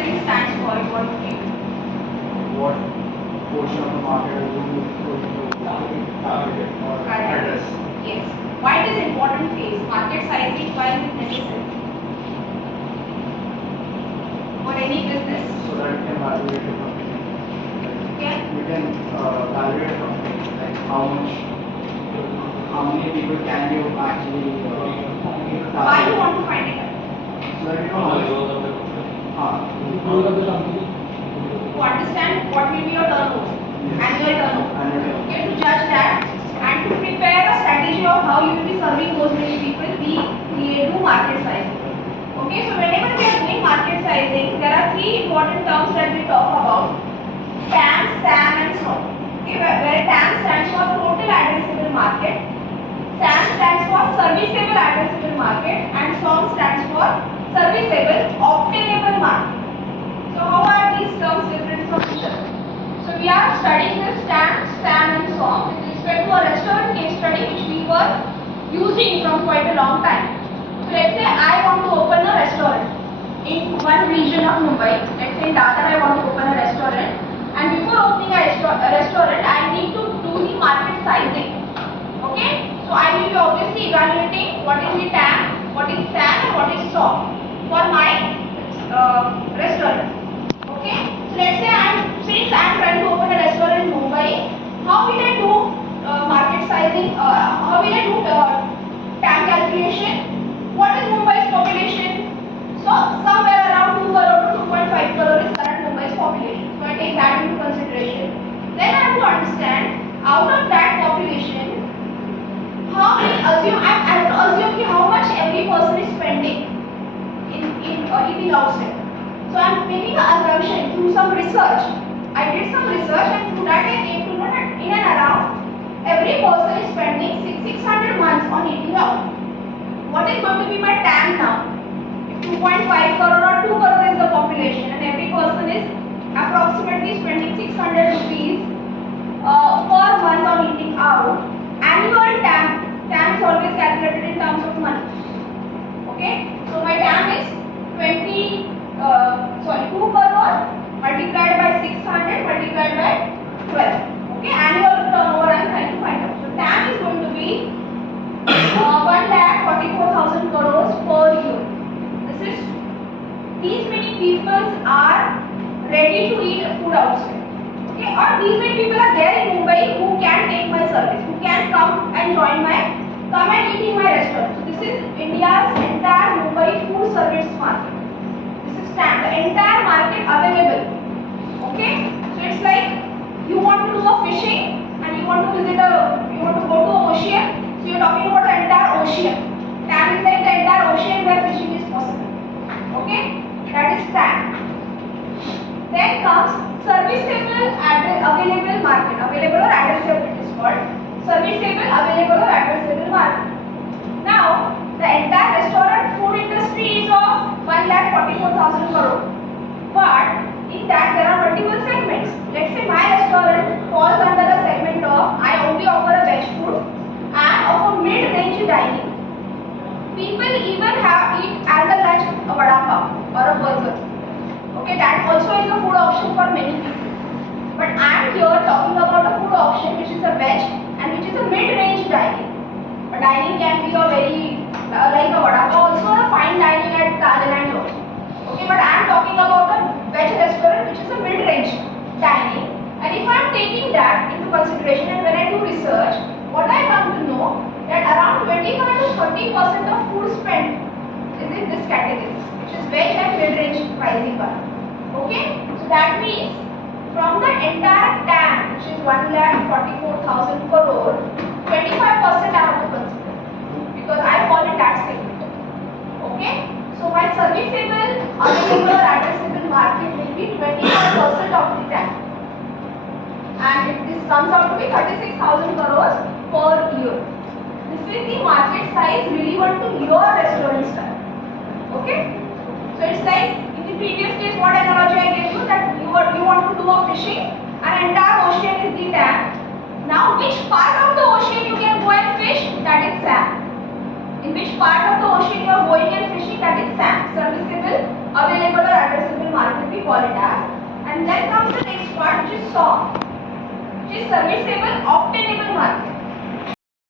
franchising stands for, what do you think? What portion of the market are you going to target or address? Yes. Why it is important phase? Market sizing, why is it necessary? For any business. So that you can evaluate the company. Okay. You can evaluate a company, like how many people can you actually target. Why you want to find it out? So that you know how growth of the company. growth of the company. To understand what will be your turnover, annual turnover. Okay, to judge that and to prepare a strategy of how you will be serving those many people, we do market sizing. Okay, so whenever we are doing market sizing, there are three important terms that we talk about: TAM, SAM and SOM. Okay, where TAM stands for total addressable market, SAM stands for serviceable addressable market, and SOM stands for serviceable obtainable market. So how are these terms different from each other? So we are studying this TAM, SAM and SOM with respect to a restaurant case study which we were using from quite a long time. So let's say I want to open a restaurant in one region of Mumbai. Let's say in Dadar I want to open a restaurant, and before opening a restaurant I need to do the market sizing. Okay? So I will be obviously evaluating what is the TAM, what is SAM and what is SOM for my restaurant. Okay, so let's say since I am trying to open a restaurant in Mumbai, how will I do market sizing? How will I do TAM calculation? What is Mumbai's population? So somewhere around 2 crore to 2.5 crore is current Mumbai's population. So I take that into consideration. Then I have to understand out of that population, how many I have to assume how much every person is spending in eating outside. So I am making an assumption through some research. I did some research and through that I came to know that in and around every person is spending 600 months on eating out. What is going to be my TAM now? If 2.5 crore or 2 crore is the population and every person is approximately spending 600 rupees per month on eating out, annual TAM is always calculated in terms of money. Okay, so my TAM is 2 crore multiplied by 600 multiplied by 12. Okay, annual turnover I am trying to find out. So TAM is going to be 1,44,000 crores per year. These many people are ready to eat food outside. Okay, or these many people are there in Mumbai who can take my service, who can come and come and eat in my restaurant. So this is India's entire Mumbai food service market. This is TAM, the entire market available. Okay, so it's like you want to do a fishing and you want to go to an ocean. So you're talking about the entire ocean. TAM is like the entire ocean where fishing is possible. Okay, that is TAM. Then comes serviceable available market. Available or addressable it is called. Serviceable, available or addressable market. Now, the entire restaurant food industry is of 1,44,000 crore. But in that there are multiple segments. Let's say my restaurant falls under the segment of I only offer a veg food and of a mid-range dining. People even eat as a lunch a vada pav or a burger. Okay, that also is a food option for many people. But I am here talking about a food option which is a veg and which is a mid-range dining. A dining can be a very like a vada pav, also a fine dining at Thailand also. Okay, but I am talking about a veg restaurant which is a mid-range dining. And if I am taking that into consideration and when I do research, what I come to know that around 25 to 30% of food spent is in this category, which is veg and mid-range pricing one. Okay, so that means from the entire TAM, which is 1,44,000 crore, 25% I have to consider because I fall in that segment. Okay, so my serviceable, available or addressable market will be 25% of the TAM, and this comes out to be 36,000 crores per year. This is the market size relevant to your restaurant style. Okay, so it's like in the previous case, what analogy I gave you, that you want to do a fishing, an entire ocean is the TAM. Now, which part of the ocean you can go and fish? That is SAM. In which part of the ocean you are going and fishing? That is SAM. Serviceable, available or addressable market we comes the next part, which is SOM, which is serviceable obtainable market.